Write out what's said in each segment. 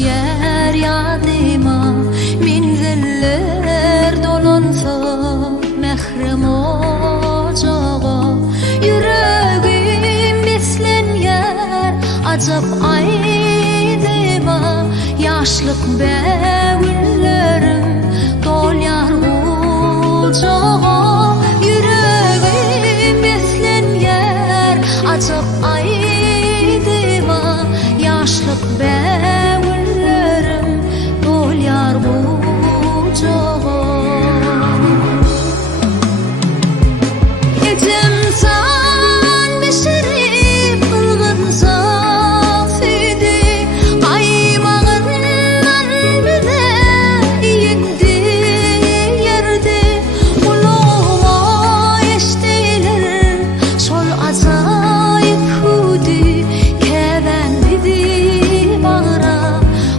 düşer yadıma minzeller dolansa mehrem ocağa yüreğim beslenyer acap aydıma yaşlık bägüllerim dolyar ocağa yüreğim beslenyer acap aydıma yaşlık bägüllerim dolyar ocağa etem san beşerip ılgın safidi qaymağından bide yendi yerde kulağıma eştiler şol azayip hudi kevendidi bağıra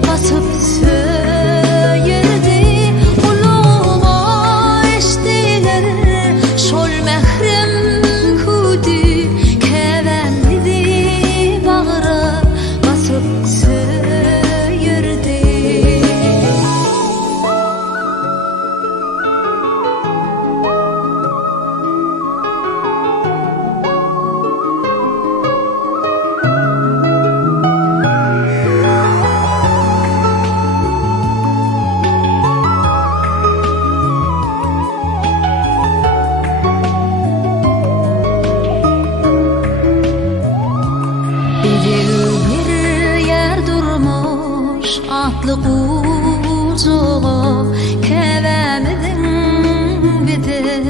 basıp söyerdi kulağıma eştiler şol mehrem hudi kevendidi bağıra basıp söyerdi. Bir yer durmuş atlı kucağa kevemedin bide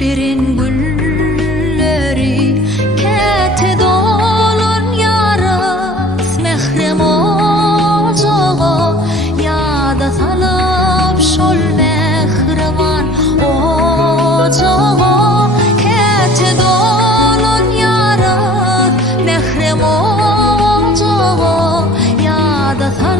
birin gülleri kete dolun yaras mehrem ocağa yada salıp şol mehreman ocağa kete dolun yaras mehrem ocağa yada salıp